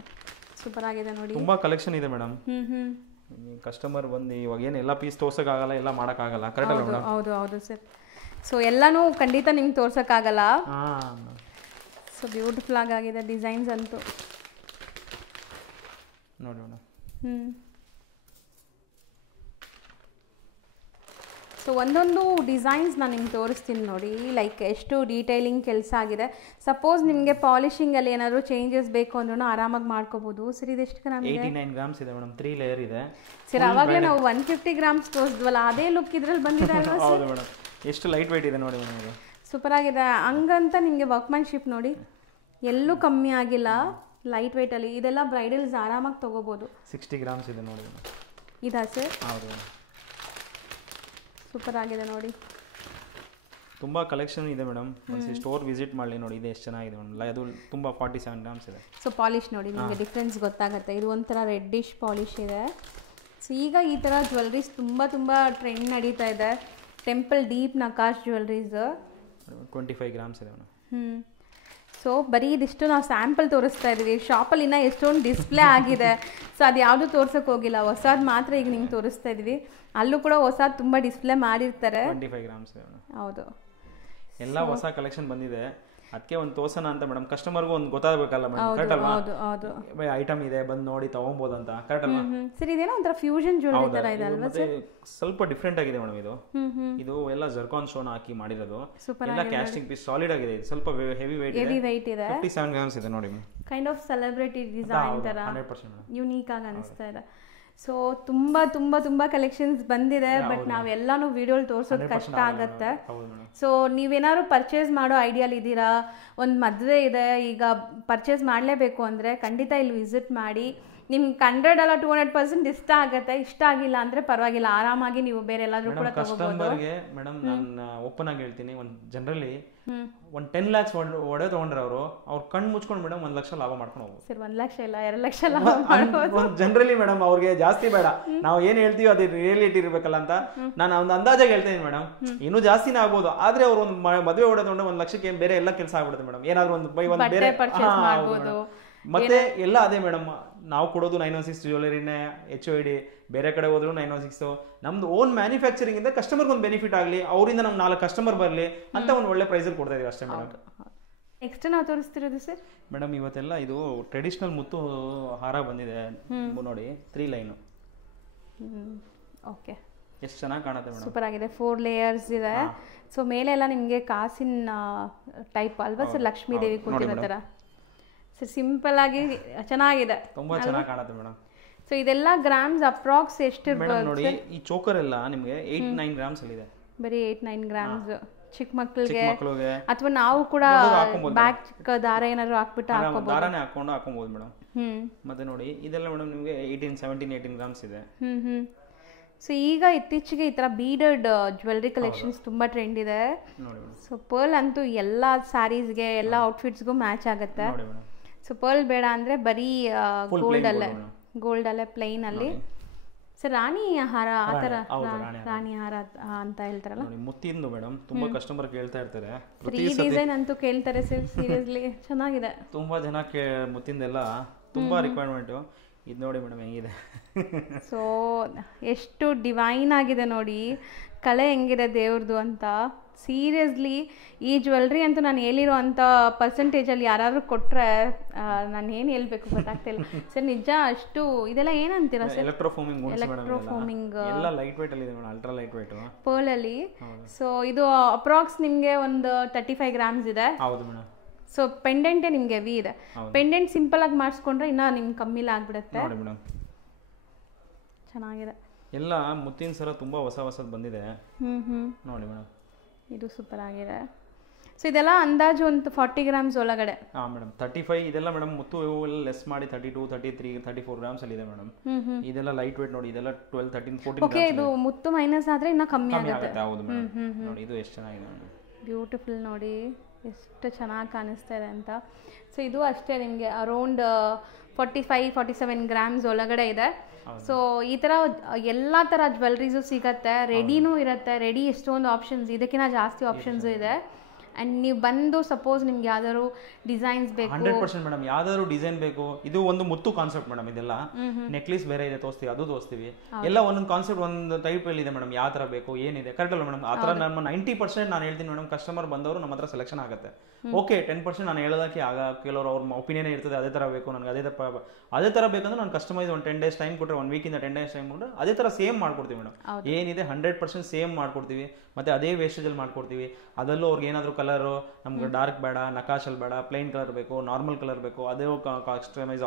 ಸೂಪರ್ ಆಗಿದೆ ನೋಡಿ. ತುಂಬಾ ಕಲೆಕ್ಷನ್ ಇದೆ ಮೇಡಮ್. ಕಸ್ಟಮರ್ ಬಂದು ಇವಾಗ ಏನು ಎಲ್ಲ ಪೀಸ್ ತೋರ್ಸೋಕ್ಕಾಗಲ್ಲ, ಎಲ್ಲ ಮಾಡೋಕ್ಕಾಗಲ್ಲ. ಕರೆಕ್ಟ್ ಅಲ್ಲ ಮೇಡಮ್? ಹೌದು ಸರ್. ಸೊ ಎಲ್ಲನೂ ಖಂಡಿತ ನಿಮ್ಗೆ ತೋರ್ಸೋಕ್ಕಾಗಲ್ಲ. ಸೊ ಬ್ಯೂಟಿಫುಲ್ ಆಗಿದೆ ಡಿಸೈನ್ಸ್ ಅಂತೂ ನೋಡಿ ಮೇಡಮ್. ಸೊ ಒಂದೊಂದು ಡಿಸೈನ್ಸ್ ನಾನು ನಿಮ್ಗೆ ತೋರಿಸ್ತೀನಿ ನೋಡಿ, ಲೈಕ್ ಎಷ್ಟು ಡೀಟೇಲಿಂಗ್ ಕೆಲಸ ಆಗಿದೆ. ಸಪೋಸ್ ನಿಮಗೆ ಪಾಲಿಶಿಂಗಲ್ಲಿ ಏನಾದರೂ ಚೇಂಜಸ್ ಬೇಕು ಅಂದ್ರೂ ಆರಾಮಾಗಿ ಮಾಡ್ಕೋಬೋದು. ಸರ್ ಇದೆಷ್ಟು ಗ್ರಾಮ್ ಇದೆ? 89 ಗ್ರಾಮ್ಸ್ ಇದೆ ಮೇಡಮ್, 3 ಲೇಯರ್ ಇದೆ. ಸರ್ ಆವಾಗಲೇ ನಾವು 150 ಗ್ರಾಮ್ಸ್ ತೋರಿಸಿದ್ವಲ್ಲ, ಅದೇ ಲುಕ್ ಇದ್ರಲ್ಲಿ ಬಂದಿದೆ ಅಲ್ವಾ? ಹೌದು ಮೇಡಮ್, ಎಷ್ಟು ಲೈಟ್ ವೆಯ್ಟ್ ಇದೆ ನೋಡಿ ಮೇಡಮ್ ಇದು. ಸೂಪರ್ ಆಗಿದೆ. ಹಂಗಂತ ನಿಮಗೆ ವರ್ಕ್ಮ್ಯಾನ್ಶಿಪ್ ನೋಡಿ ಎಲ್ಲೂ ಕಮ್ಮಿ ಆಗಿಲ್ಲ, ಲೈಟ್ ವೆಯ್ಟಲ್ಲಿ. ಇದೆಲ್ಲ ಬ್ರೈಡಲ್ಸ್ ಆರಾಮಾಗಿ ತೊಗೋಬೋದು. 60 ಗ್ರಾಮ್ಸ್ ಇದೆ ನೋಡಿ. ಇದಾ ಸರ್? ಹೌದು, ಸೂಪರ್ ಆಗಿದೆ ನೋಡಿ. ತುಂಬ ಕಲೆಕ್ಷನ್ ಇದೆ ಮೇಡಮ್, ಒಂದು ಸ್ಟೋರ್ ವಿಸಿಟ್ ಮಾಡಲಿ ನೋಡಿ, ಇದು ಎಷ್ಟು ಚೆನ್ನಾಗಿದೆ ಮೇಡಮ್. ಅದು ತುಂಬ 47 ಗ್ರಾಮ್ಸ್ ಇದೆ. ಸೊ ಪಾಲಿಶ್ ನೋಡಿ ನಿಮಗೆ ಡಿಫ್ರೆನ್ಸ್ ಗೊತ್ತಾಗುತ್ತೆ. ಇದು ಒಂಥರ ರೆಡ್ಡಿಶ್ ಪಾಲಿಶ್ ಇದೆ. ಸೊ ಈಗ ಈ ಥರ ಜ್ಯುವೆಲ್ರೀಸ್ ತುಂಬ ಟ್ರೆಂಡ್ ನಡೀತಾ ಇದೆ. ಟೆಂಪಲ್ ಡೀಪ್ ನಕಾಶ್ ಜ್ಯುವೆಲ್ರೀಸ್ 25 ಗ್ರಾಮ್ಸ್ ಇದೆ ಮೇಡಮ್. ಸೊ ಬರೀ ಇದಿಷ್ಟು ನಾವು ಸ್ಯಾಂಪಲ್ ತೋರಿಸ್ತಾ ಇದ್ದೀವಿ. ಶಾಪಲ್ಲಿ ಇನ್ನೂ ಎಷ್ಟೊಂದು ಡಿಸ್ಪ್ಲೇ ಆಗಿದೆ. ಸೊ ಅದು ಯಾವುದೂ ತೋರ್ಸೋಕೆ ಹೋಗಿಲ್ಲ, ಹೊಸದು ಮಾತ್ರ ಈಗ ನಿಮ್ಗೆ ತೋರಿಸ್ತಾ ಇದ್ದೀವಿ. ಅಲ್ಲೂ ಕೂಡ ಹೊಸದು ತುಂಬ ಡಿಸ್ಪ್ಲೇ ಮಾಡಿರ್ತಾರೆ. 25 ಗ್ರಾಮ್ಸ್ ಇದೆ ಮೇಡಮ್. ಹೌದು, ಎಲ್ಲ ಹೊಸ ಕಲೆಕ್ಷನ್ ಬಂದಿದೆ, ಅದಕ್ಕೆ ಒಂದು ತೋರ್ಸೋಣ ಅಂತ ಮೇಡಮ್. ಕಸ್ಟಮರ್ಗೂ ಒಂದು ಗೊತ್ತಾಗಬೇಕಲ್ಲ ಮೇಡಮ್, ಕರೆಕ್ಟ್ ಅಲ್ವಾ? ಹೌದು, ಐಟಮ್ ಇದೆ, ಬಂದು ನೋಡಿ ತಗೊಬೋದು ಅಂತ, ಕರೆಕ್ಟ್ ಅಲ್ವಾ? ಸರ್ ಇದೇನೋ ಒಂಥರ ಫ್ಯೂಷನ್ ಜ್ಯುವೆಲ್ಲರಿ ಥರ ಇದೆ ಅಲ್ವಾ ಸರ್? ಸ್ವಲ್ಪ ಡಿಫ್ರೆಂಟ್ ಆಗಿದೆ ಮೇಡಮ್ ಇದು. ಇದು ಎಲ್ಲ ಜರ್ಕಾನ್ ಸ್ಟೋನ್ ಹಾಕಿ ಮಾಡಿರೋದು, ಎಲ್ಲ ಕ್ಯಾಸ್ಟಿಂಗ್ ಪೀಸ್ ಸಾಲಿಡ್ ಆಗಿದೆ. ಇದು ಸ್ವಲ್ಪ ಹೆವಿ ವೆಯ್ಟ್ ಇದೆ, 57 ಗ್ರಾಮ್ಸ್ ಇದೆ ನೋಡಿ. ಕೈಂಡ್ ಆಫ್ ಸೆಲೆಬ್ರಿಟಿ ಡಿಸೈನ್ ಥರ 100% ಯುನೀಕ್ ಆಗಿ ಅನಿಸ್ತಾ ಇದೆ. ಸೊ ತುಂಬ ಕಲೆಕ್ಷನ್ಸ್ ಬಂದಿದೆ, ಬಟ್ ನಾವೆಲ್ಲಾನು ವಿಡಿಯೋಲಿ ತೋರ್ಸೋದು ಕಷ್ಟ ಆಗುತ್ತೆ. ಸೊ ನೀವೇನಾದ್ರು ಪರ್ಚೇಸ್ ಮಾಡೋ ಐಡಿಯಾಲ್ ಇದ್ದೀರಾ, ಒಂದು ಮದುವೆ ಇದೆ, ಈಗ ಪರ್ಚೇಸ್ ಮಾಡಲೇಬೇಕು ಅಂದರೆ ಖಂಡಿತ ಇಲ್ಲಿ ವಿಸಿಟ್ ಮಾಡಿ. ನಿಮ್ಗೆ 100 ಅಲ್ಲ 200% ಇಷ್ಟ ಆಗುತ್ತೆ. ಇಷ್ಟ ಆಗಿಲ್ಲ ಅಂದರೆ ಪರವಾಗಿಲ್ಲ, ಆರಾಮಾಗಿ ನೀವು ಬೇರೆ ಎಲ್ಲಾದ್ರೂ ಕೂಡ ತಗೋಬಹುದು. ಮೇಡಮ್ ನಾನು ಓಪನ್ ಆಗಿ ಹೇಳ್ತೀನಿ, ಒಂದು ಜನರಲಿ ಒಂದು 10 lakhs ಒಡೆ ತಗೊಂಡ್ರೆ ಅವ್ರ ಕಣ್ಣು ಮುಚ್ಕೊಂಡು ಮೇಡಮ್ 1 ಲಕ್ಷ ಲಾಭ ಮಾಡ್ಕೊಂಡು ಹೋಗ್ಬೋದು. ಸರ್ 1 ಲಕ್ಷ ಇಲ್ಲ 2 ಲಕ್ಷ ಲಾಭ ಮಾಡ್ಬೋದು ಜನರಲಿ ಮೇಡಮ್. ಅವ್ರಿಗೆ ಜಾಸ್ತಿ ಬೇಡ, ನಾವು ಏನ್ ಹೇಳ್ತೀವಿ ಅದು ರಿಯಾಲಿಟಿ ಇರ್ಬೇಕಲ್ಲ ಅಂತ ನಾನು ಒಂದು ಅಂದಾಜಾಗಿ ಹೇಳ್ತೇನೆ ಮೇಡಮ್. ಇನ್ನೂ ಜಾಸ್ತಿನೇ ಆಗ್ಬೋದು, ಆದ್ರೆ ಅವ್ರು ಒಂದು ಮದುವೆ ಒಡೆ ತಗೊಂಡ್ರೆ 1 ಲಕ್ಷಕ್ಕೆ ಬೇರೆ ಎಲ್ಲ ಕೆಲಸ ಆಗ್ಬಿಡುತ್ತೆ ಮೇಡಮ್. ಏನಾದ್ರು ಒಂದು ಬೇರೆ ಪರ್ಚೇಸ್ ಮಾಡ್ಬೋದು. ಮತ್ತೆ ಎಲ್ಲ ಅದೇ ಮೇಡಮ್, ನಾವು ಕೊಡೋದು 916 ಜ್ಯುವೆಲರಿನೇ, HOD. ಬೇರೆ ಕಡೆ ಹೋದ್ರು 916. ನಮ್ದು ಓನ್ ಮ್ಯಾನುಫ್ಯಾಕ್ಚರಿಂಗ್ ಇಂದ ಕಸ್ಟಮರ್ಗೆ ಒಂದು ಬೆನಿಫಿಟ್ ಆಗಲಿ, ಅವರಿಂದ ನಮ್ಗೆ 4 ಕಸ್ಟಮರ್ ಬರಲಿ ಅಂತ ಒಂದು ಒಳ್ಳೆ ಪ್ರೈಸಲ್ಲಿ ಕೊಡ್ತಾ ಇದೀವಿ ಅಷ್ಟೇ ಮೇಡಮ್. ನೆಕ್ಸ್ಟ್ ನಾವು ತೋರಿಸ್ತಿರೋದು ಸರ್ ಮೇಡಮ್ ಇವತ್ತೆಲ್ಲ ಇದು ಟ್ರೆಡಿಷನಲ್ ಮುತ್ತು ಹಾರ ಬಂದಿದೆ ನೋಡಿ, 3 ಲೈನು. ಓಕೆ, ಎಷ್ಟು ಚೆನ್ನಾಗಿ ಕಾಣುತ್ತೆ ಮೇಡಮ್, ಸೂಪರ್ ಆಗಿದೆ. 4 ಲೇಯರ್ಸ್ ಇದೆ. ಸೊ ಮೇಲೆಲ್ಲ ನಿಮಗೆ ಕಾಸಿನ ಟೈಪ್ ಅಲ್ವಾ ಸರ್, ಲಕ್ಷ್ಮೀ ದೇವಿ ಕೂತಿರೋ ಥರ. ಸೊ ಸಿಂಪಲ್ ಆಗಿ ಚೆನ್ನಾಗಿದೆ, ತುಂಬಾ ಚೆನ್ನಾಗಿ ಕಾಣುತ್ತೆ ಮೇಡಮ್. ಸೊ ಇದೆಲ್ಲ ಗ್ರಾಮ್ಸ್ ಅಪ್ರಾಕ್ಸ್ ಎಷ್ಟಿರ್ಬೋದು ನೋಡಿ? ಈ ಚೋಕರ್ ಎಲ್ಲ ನಿಮಗೆ 8-9 ಗ್ರಾಮ್ಸ್ ಅಲ್ಲಿ ಇದೆ, ಬರೀ 8-9 ಗ್ರಾಮ್ಸ್. ಚಿಕ್ಕ ಮಕ್ಕಳಿಗೆ ಅಥವಾ ನಾವು ಕೂಡ ಬ್ಯಾಕ್ ದಾರ ಏನಾದ್ರು ಹಾಕ್ಬಿಟ್ಟು ಹಾಕೋಬಹುದು, ದಾರನೇ ಹಾಕೊಂಡು ಮೇಡಮ್. ಮತ್ತೆ ನೋಡಿ ಇದೆಲ್ಲ ಮೇಡಮ್ ನಿಮಗೆ 18 ಗ್ರಾಮ್ಸ್ ಇದೆ. ಸೊ ಈಗ ಇತ್ತೀಚೆಗೆ ಈ ತರ ಬೀಡಡ್ ಜ್ಯುವೆಲ್ರಿ ಕಲೆಕ್ಷನ್ಸ್ ತುಂಬಾ ಟ್ರೆಂಡ್ ಇದೆ. ಸೊ ಪರ್ಲ್ ಅಂತೂ ಎಲ್ಲ ಸ್ಯಾರೀಸ್ಗೆ ಎಲ್ಲ ಔಟ್ಫಿಟ್ಸ್ಗೂ ಮ್ಯಾಚ್ ಆಗುತ್ತೆ. ಸೊ ಪರ್ಲ್ ಬೇಡ ಅಂದ್ರೆ ಬರೀ ಗೋಲ್ಡ್ ಅಲ್ಲೇ ಪ್ಲೈನ್ ಅಲ್ಲಿ. ಸರ್ ರಾಣಿ ಹಾರ ಆ ಥರ, ರಾಣಿ ಹಾರ ಅಂತ ಹೇಳ್ತಾರಲ್ಲ, ಮುತ್ತಿಂದು ಮೇಡಮ್. ತುಂಬಾ ಕಸ್ಟಮರ್ ಕೇಳ್ತಾ ಇರ್ತಾರೆ, ಈ ಡಿಸೈನ್ ಅಂತೂ ಕೇಳ್ತಾರೆ ಸರ್. ಸೀರಿಯಸ್ಲಿ ಚೆನ್ನಾಗಿದೆ, ತುಂಬಾ ಜನ ಮುತ್ತಿಂದೆಲ್ಲ ತುಂಬಾ ರಿಕ್ವೈರ್ಮೆಂಟು. ಇದು ನೋಡಿ ಮೇಡಮ್ ಹೆಂಗಿದೆ. ಸೊ ಎಷ್ಟು ಡಿವೈನ್ ಆಗಿದೆ ನೋಡಿ, ಕಲೆ ಹೆಂಗಿದೆ ದೇವ್ರದ್ದು ಅಂತ. ಸೀರಿಯಸ್ಲಿ ಈ ಜ್ಯುವೆಲ್ರಿ ಅಂತೂ ನಾನು ಹೇಳಿರೋ ಅಂಥ ಪರ್ಸೆಂಟೇಜಲ್ಲಿ ಯಾರಾದರೂ ಕೊಟ್ಟರೆ ನಾನು ಏನು ಹೇಳ್ಬೇಕು ಗೊತ್ತಾಗ್ತಿಲ್ಲ ಸರ್. ನಿಜ ಅಷ್ಟು ಇದೆಲ್ಲ ಏನಂತೀರಾ ಸರ್? ಎಲೆಕ್ಟ್ರೋಫೋಮಿಂಗ್ ಎಲ್ಲ ಲೈಟ್ ವೇಟ್ ಅಲ್ಲಿ ಇದೆ madam, ultra light weight pearl ಅಲ್ಲಿ. ಸೊ ಇದು ಅಪ್ರಾಕ್ಸ್ ನಿಮಗೆ ಒಂದು 35 ಗ್ರಾಮ್ಸ್ ಇದೆ. ಹೌದು ಮೇಡಮ್. ಸೊ ಪೆಂಡೆಂಟೇ ನಿಮ್ಗೆ ಹೆವಿ ಇದೆ. ಪೆಂಡೆಂಟ್ ಸಿಂಪಲ್ ಆಗಿ ಮಾಡಿಸ್ಕೊಂಡ್ರೆ ಇನ್ನ ನಿಮ್ಗೆ ಕಮ್ಮಿಲಿ ಆಗ್ಬಿಡುತ್ತೆ. ಚೆನ್ನಾಗಿದೆ. ಎಲ್ಲ ಮುತ್ತಿನ ಸರ ತುಂಬಾ ಹೊಸದು ಬಂದಿದೆ ನೋಡಿ ಮೇಡಮ್. ಇದು ಸೂಪರ್ ಆಗಿದೆ. ಸೊ ಇದೆಲ್ಲ ಅಂದಾಜು ಒಂದು 40 ಗ್ರಾಮ್ಸ್ ಒಳಗಡೆ. ಹಾಂ ಮೇಡಮ್. 35 ಇದೆಲ್ಲ ಮೇಡಮ್ ಮುತ್ತು ಎಲ್ಲ ಲೆಸ್ ಮಾಡಿ 32, 33, 34 ಗ್ರಾಮ್ಸ್ ಅಲ್ಲಿ ಇದೆ ಮೇಡಮ್. ಇದೆಲ್ಲ ಲೈಟ್ ವೇಟ್ ನೋಡಿ, ಇದೆಲ್ಲ 12, 13, 14. ಓಕೆ, ಇದು ಮುತ್ತು ಮೈನಸ್ ಆದ್ರೆ ಇನ್ನ ಕಮ್ಮಿ ಆಗುತ್ತೆ. ಹೌದು ಮೇಡಮ್. ನೋಡಿ ಇದು ಎಷ್ಟು ಚೆನ್ನಾಗಿದೆ ಮೇಡಮ್, ಬ್ಯೂಟಿಫುಲ್ ನೋಡಿ ಎಷ್ಟು ಚೆನ್ನಾಗಿ ಕಾಣಿಸ್ತಾ ಇದೆ ಅಂತ. ಸೊ ಇದು ಅಷ್ಟೇ ನಿಮಗೆ ಅರೌಂಡ್ 45-47 ಗ್ರಾಮ್ಸ್ ಒಳಗಡೆ ಇದೆ. ಸೊ ಈ ಥರ ಎಲ್ಲ ಥರ ಜ್ಯುವೆಲ್ರೀಸು ಸಿಗತ್ತೆ, ರೆಡಿನೂ ಇರುತ್ತೆ. ರೆಡಿ ಎಷ್ಟೊಂದು ಆಪ್ಷನ್ಸ್, ಇದಕ್ಕಿಂತ ಜಾಸ್ತಿ ಆಪ್ಷನ್ಸ್ ಇದೆ. ಆ್ಯಂಡ್ ನೀವು ಬಂದು ಸಪೋಸ್ ನಿಮ್ಗೆ ಯಾವ್ದಾದ್ರು ಡಿಸೈನ್ಸ್ ಬೇಕು, 100% ಮೇಡಮ್, ಯಾವ್ದಾದ್ರು ಡಿಸೈನ್ ಬೇಕು. ಇದು ಒಂದು ಮುತ್ತು ಕಾನ್ಸೆಪ್ಟ್ ಮೇಡಮ್. ಇದೆಲ್ಲ ನೆಕ್ಲೇಸ್ ಬೇರೆ ಇದೆ, ತೋರಿಸ್ತೀವಿ, ಅದು ತೋರಿಸ್ತೀವಿ. ಎಲ್ಲ ಒಂದೊಂದು ಕಾನ್ಸೆಪ್ಟ್ ಒಂದು ಟೈಪ್ ಅಲ್ಲಿ ಇದೆ ಮೇಡಮ್. ಯಾವ ಥರ ಬೇಕು ಏನಿದೆ ಕರೆಕ್ಟ್ ಅಲ್ಲ ಮೇಡಮ್? ಆ ಥರ ನಮ್ಮ 90% ನಾನು ಹೇಳ್ತೀನಿ ಮೇಡಮ್, ಕಸ್ಟಮರ್ ಬಂದವರು ನಮ್ಮ ಹತ್ರ ಸೆಲೆಕ್ಷನ್ ಆಗುತ್ತೆ. ಓಕೆ 10% ನಾನು ಹೇಳೋದಕ್ಕೆ ಆಗ ಕೆಲವರು ಅವ್ರ ಒಪಿನಿಯನ್ ಇರ್ತದೆ ಅದೇ ಥರ ಬೇಕು ನನಗೆ ಅದೇ ಥರ ಬೇಕಂದ್ರೆ ನಾನು ಕಸ್ಟಮೈಸ್ ಒಂದು 10 days ಟೈಮ್ ಕೊಟ್ಟರೆ 1 ವೀಕಿಂದ 10 days ಟೈಮ್ ಕೊಟ್ಟರೆ ಅದೇ ಥರ ಸೇಮ್ ಮಾಡ್ಕೊಡ್ತೀವಿ ಮೇಡಮ್. ಏನಿದೆ 100% ಸೇಮ್ ಮಾಡ್ಕೊಡ್ತೀವಿ, ಮತ್ತೆ ಅದೇ ವೇಸ್ಟೇಜಲ್ಲಿ ಮಾಡ್ಕೊಡ್ತೀವಿ. ಅದರಲ್ಲೂ ಅವ್ರಿಗೆ ಏನಾದರೂ ಕಲರು ನಮ್ಗೆ ಡಾರ್ಕ್ ಬೇಡ, ನಕಾಶಲ್ಲಿ ಬೇಡ, ಪ್ಲೈನ್ ಕಲರ್ ಬೇಕು, ನಾರ್ಮಲ್ ಕಲರ್ ಬೇಕು, ಅದೇ ಕಸ್ಟಮೈಸ್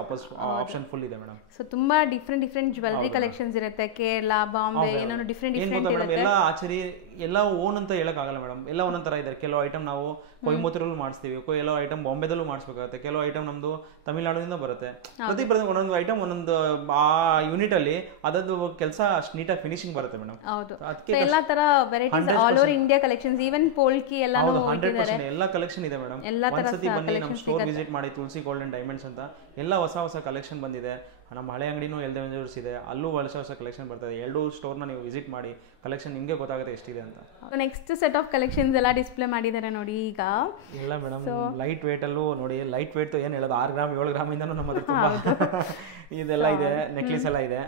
ಆಪ್ಷನ್ ಫುಲ್ ಇದೆ ಮೇಡಮ್. ಸೊ ತುಂಬಾ ಡಿಫ್ರೆಂಟ್ ಜ್ಯುವೆಲ್ಲರಿ ಕಲೆಕ್ಷನ್ಸ್ ಇರುತ್ತೆ, ಕೇರಳ, ಬಾಂಬೆ, ಏನೋ ಡಿಫ್ರೆಂಟ್ ಇರುತ್ತೆ. ಎಲ್ಲ ಆಚರಿ ಎಲ್ಲ ಓನ್ ಅಂತ ಹೇಳಕ್ಕಾಗಲ್ಲ ಮೇಡಮ್, ಎಲ್ಲ ಒಂದೊಂದು ಥರ ಇದೆ. ಕೆಲವು ಐಟಮ್ ನಾವು ಕೊಯಂಬತ್ತೂರಲ್ಲೂ ಮಾಡಿಸ್ತೀವಿ, ಕೆಲವು ಐಟಮ್ ಬಾಂಬೆದಲ್ಲೂ ಮಾಡಿಸ್ಬೇಕಾಗುತ್ತೆ, ಕೆಲವು ಐಟಮ್ ನಮ್ದು ತಮಿಳ್ನಾಡಿನಿಂದ ಬರುತ್ತೆ. ಪ್ರತಿ ಒಂದೊಂದು ಐಟಮ್ ಒಂದೊಂದು ಆ ಯೂನಿಟ್ ಅಲ್ಲಿ ಅದದ್ದು ಕೆಲಸ ಅಷ್ಟು ನೀಟಾಗಿ ಫಿನಿಶಿಂಗ್ ಬರುತ್ತೆ ಮೇಡಮ್. ಅದಕ್ಕೆ ಎಲ್ಲಾ ತರ varieties all over India collections, even polki ಎಲ್ಲಾನು 100% ಎಲ್ಲ ಕಲೆಕ್ಷನ್ ಇದೆ ಮೇಡಮ್. ಒಂದ್ಸತಿ ಬನ್ನಿ ನಮ್ಮ ಸ್ಟೋರ್ ವಿಸಿಟ್ ಮಾಡಿ, ತುಳಸಿ ಗೋಲ್ಡ್ ಅಂಡ್ ಡೈಮಂಡ್ಸ್ ಅಂತ ಎಲ್ಲ ಹೊಸ ಕಲೆಕ್ಷನ್ ಬಂದಿದೆ. ನಮ್ಮ ಹಳೆ ಅಂಗಡಿನೂ ಎಲ್ದೆ ವೆಂಚರ್ಸ್ ಇದೆ, ಅಲ್ಲೂ ಹೊಸ ಕಲೆಕ್ಷನ್ ಬರ್ತದೆ. ಎರಡು ಸ್ಟೋರ್ನ ನೀವು ವಿಸಿಟ್ ಮಾಡಿ, ಕಲೆಕ್ಷನ್ ನಿಮಗೆ ಗೊತ್ತಾಗುತ್ತೆ ಎಷ್ಟಿದೆ ಅಂತ. ನೆಕ್ಸ್ಟ್ ಸೆಟ್ ಆಫ್ ಕಲೆಕ್ಷನ್ಸ್ ಎಲ್ಲ ಡಿಸ್ಪ್ಲೇ ಮಾಡಿದ್ದಾರೆ ನೋಡಿ ಈಗ ಎಲ್ಲ ಮೇಡಮ್. ಲೈಟ್ ವೇಟ್ ಅಲ್ಲೂ ನೋಡಿ, ಲೈಟ್ ವೇಟ್ ಏನು ಹೇಳೋದು 6 ಗ್ರಾಮ್ 7 ಗ್ರಾಮ್ ಇಂದನೂ ನಮ್ಮ ಹತ್ರ ತುಂಬಾ ಇದೆಲ್ಲ ಇದೆ. ನೆಕ್ಲೆಸ್ ಎಲ್ಲ ಇದೆ.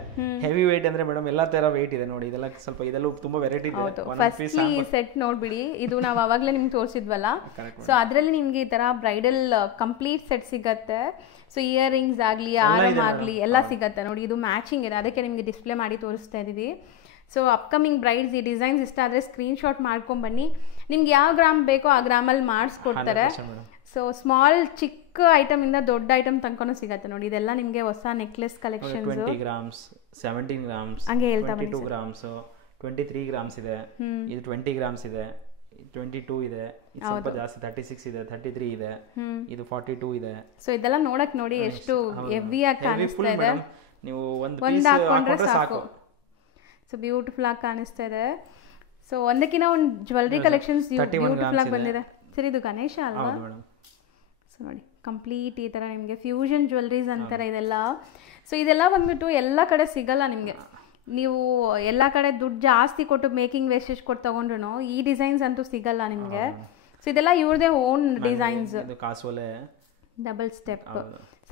ಹೆವಿ ವೇಟ್ ಅಂದ್ರೆ ಮೇಡಮ್ ಎಲ್ಲ ತರ ವೇಟ್ ಇದೆ ನೋಡಿ. ಇದೆಲ್ಲ ಸ್ವಲ್ಪ ಇದೆಲ್ಲೂ ತುಂಬಾ ವೆರೈಟಿ ಇದೆ. ಫಸ್ಟ್ಲಿ ಈ ಸೆಟ್ ನೋಡ್ಬಿಡಿ, ಇದು ನಾವು ಅವಾಗಲೇ ನಿಮ್ಗೆ ತೋರಿಸಿದ್ವಲ್ಲ. ಸೊ ಅದರಲ್ಲಿ ನಿಮ್ಗೆ ಈ ತರ ಬ್ರೈಡಲ್ ಕಂಪ್ಲೀಟ್ ಸೆಟ್ ಸಿಗತ್ತೆ. ಸೊ ಇಯರ್ ರಿಂಗ್ಸ್ ಆಗಲಿ, ಆರಮ್ ಆಗಲಿ ಎಲ್ಲ ಸಿಗತ್ತೆ ನೋಡಿ. ಇದು ಮ್ಯಾಚಿಂಗ್ ಇದೆ, ಅದಕ್ಕೆ ನಿಮಗೆ ಡಿಸ್ಪ್ಲೇ ಮಾಡಿ ತೋರಿಸ್ತಾ ಇದೀವಿ. ಸೊ ಅಪ್ಕಮಿಂಗ್ ಬ್ರೈಡ್ಸ್ ಈ ಡಿಸೈನ್ಸ್ ಇಷ್ಟ ಆದರೆ ಸ್ಕ್ರೀನ್ಶಾಟ್ ಮಾಡ್ಕೊಂಡು ಬನ್ನಿ. ನಿಮ್ಗೆ ಯಾವ ಗ್ರಾಮ್ ಬೇಕೋ ಆ ಗ್ರಾಮಲ್ಲಿ ಮಾಡಿಸ್ಕೊಡ್ತಾರೆ. ಸೊ ಸ್ಮಾಲ್ ಚಿಕ್ಕ ಐಟಮ್ ಇಂದ ದೊಡ್ಡ ಐಟಮ್ ತನಕನೂ ಸಿಗತ್ತೆ ನೋಡಿ. ಇದೆಲ್ಲ ನಿಮಗೆ ಹೊಸ ನೆಕ್ಲೆಸ್ ಕಲೆಕ್ಷನ್ಸ್. 20 ಗ್ರಾಮ್ಸ್, 17 ಗ್ರಾಮ್ಸ್, ಹಂಗೆ ಹೇಳ್ತಾ ಬನ್ನಿ. 22 ಗ್ರಾಮ್ಸ್, 23 ಗ್ರಾಮ್ಸ್ ಇದೆ. ಇದು 20 ಗ್ರಾಮ್ಸ್ ಇದೆ, 22 ಇದೆ, ಇದು ಸ್ವಲ್ಪ ಜಾಸ್ತಿ 36 ಇದೆ, 33 ಇದೆ, ಇದು 42 ಇದೆ. ಸೊ ಇದೆಲ್ಲ ನೋಡಕ್ ನೋಡಿ ಎಷ್ಟು ಹೆವಿ ಆಗಿ ಕಾಣಿಸ್ತಾ ಇದೆ. ನೀವು ಒಂದು ಪೀಸ್ ಹಾಕೊಂಡ್ರೆ ಸಾಕು. ಸೊ ಬ್ಯೂಟಿಫುಲ್ ಆಗಿ ಕಾಣಿಸ್ತಾ ಇದೆ. ಸೊ ಒಂದಕ್ಕಿಂತ ಒಂದು ಜ್ಯುವೆಲ್ಲರಿ ಕಲೆಕ್ಷನ್ಸ್ ಬ್ಯೂಟಿಫುಲ್ ಆಗಿ ಬಂದಿದೆ. ಸರ್ ಇದು ಗಣೇಶ ಅಲ್ವಾ? ಸೊ ನೋಡಿ ಕಂಪ್ಲೀಟ್ ಈ ಥರ ನಿಮಗೆ ಫ್ಯೂಷನ್ ಜ್ಯುವೆಲ್ಲರೀಸ್ ಅಂತಾರೆ ಇದೆಲ್ಲ. ಸೊ ಇದೆಲ್ಲ ಬಂದ್ಬಿಟ್ಟು ಎಲ್ಲ ಕಡೆ ಸಿಗಲ್ಲ ನಿಮಗೆ. ನೀವು ಎಲ್ಲ ಕಡೆ ದುಡ್ಡು ಜಾಸ್ತಿ ಕೊಟ್ಟು ಮೇಕಿಂಗ್ ವೇಸ್ಟೇಜ್ ಕೊಟ್ಟು ತಗೊಂಡ್ರು ಈ ಡಿಸೈನ್ಸ್ ಅಂತೂ ಸಿಗಲ್ಲ ನಿಮಗೆ. ಸೊ ಇದೆಲ್ಲ ಇವ್ರದೇ ಓನ್ ಡಿಸೈನ್ಸ್. ಡಬಲ್ ಸ್ಟೆಪ್,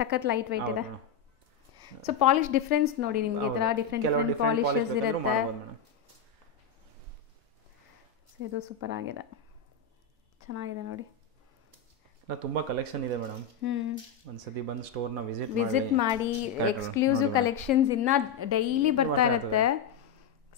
ಸಖತ್ ಲೈಟ್ ವೆಯ್ಟ್ ಇದೆ. ಸೊ ಪಾಲಿಶ್ ಡಿಫ್ರೆನ್ಸ್ ನೋಡಿ ನಿಮಗೆ, ಈ ಥರ ಡಿಫ್ರೆಂಟ್ ಪಾಲಿಶಸ್ ಇರುತ್ತೆ. ಸೊ ಇದು ಸೂಪರ್ ಆಗಿದೆ, ಚೆನ್ನಾಗಿದೆ ನೋಡಿ. ತುಂಬಾ ಕಲೆಕ್ಷನ್ ಇದೆ ಮೇಡಮ್. ಒಂದ್ಸತಿ ಬಂದು ಸ್ಟೋರ್ನ ವಿಸಿಟ್ ಮಾಡಿ. ಎಕ್ಸ್ಕ್ಲೂಸಿವ್ ಕಲೆಕ್ಷನ್ಸ್ ಇನ್ನ ಡೈಲಿ ಬರ್ತಾ ಇರುತ್ತೆ.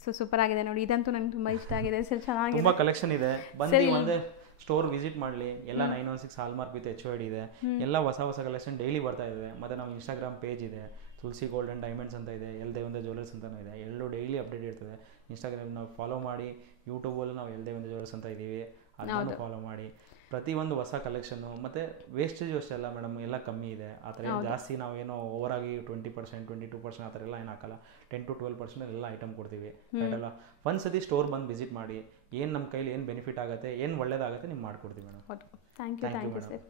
ಸೊ ಸೂಪರ್ ಆಗಿದೆ ನೋಡಿ, ಇದಂತೂ ನನಗೆ ತುಂಬಾ ಇಷ್ಟ ಆಗಿದೆ. ಸರ್ ಚೆನ್ನಾಗಿದೆ, ತುಂಬಾ ಕಲೆಕ್ಷನ್ ಇದೆ. ಬಂದು ಒಂದೇ ಸ್ಟೋರ್ ವಿಸಿಟ್ ಮಾಡಲಿ. ಎಲ್ಲ 916 ಹಾಲ್ಮಾರ್ಕ್ ವಿತ್ HOD ಇದೆ. ಎಲ್ಲ ಹೊಸ ಕಲೆಕ್ಷನ್ ಡೈಲಿ ಬರ್ತಾ ಇದೆ. ಮತ್ತೆ ನಮ್ಮ ಇನ್ಸ್ಟಾಗ್ರಾಮ್ ಪೇಜ್ ಇದೆ, ತುಳಸಿ ಗೋಲ್ಡ್ ಅಂಡ್ ಡೈಮಂಡ್ಸ್ ಅಂತ ಇದೆ, ಎಲ್ದೇವಂದ ಜ್ಯುವೆಲ್ಲರ್ಸ್ ಅಂತಲೂ ಇದೆ. ಎಲ್ಲರೂ ಡೈಲಿ ಅಪ್ಡೇಟ್ ಇರ್ತದೆ. ಇನ್ಸ್ಟಾಗ್ರಾಮ್ ನಾವು ಫಾಲೋ ಮಾಡಿ, ಯೂಟ್ಯೂಬಲ್ಲೂ ನಾವು ಎಲ್ದೇವಂದ ಜ್ಯುವೆಲ್ಲರ್ಸ್ ಅಂತ ಇದ್ದೀವಿ, ಅದನ್ನು ಫಾಲೋ ಮಾಡಿ. ಪ್ರತಿಯೊಂದು ಹೊಸ ಕಲೆಕ್ಷನ್ನು ಮತ್ತು ವೇಸ್ಟೇಜ್ ಅಷ್ಟೇ ಅಲ್ಲ ಮೇಡಮ್, ಎಲ್ಲ ಕಮ್ಮಿ ಇದೆ. ಆ ಥರ ಜಾಸ್ತಿ ನಾವೇನೋ ಓವರಾಗಿ 20%, 22% ಆ ಥರ ಎಲ್ಲ ಏನು ಹಾಕಲ್ಲ. 10 to 12% ಎಲ್ಲ ಐಟಮ್ ಕೊಡ್ತೀವಿ. ಅಲ್ಲ ಒಂದ್ಸತಿ ಸ್ಟೋರ್ ಬಂದು ವಿಸಿಟ್ ಮಾಡಿ, ಏನು ನಮ್ಮ ಕೈಲಿ ಏನು ಬೆನಿಫಿಟ್ ಆಗುತ್ತೆ, ಏನು ಒಳ್ಳೇದಾಗುತ್ತೆ ನಿಮ್ಗೆ ಮಾಡ್ಕೊಡ್ತೀವಿ ಮೇಡಮ್. Thank you madam.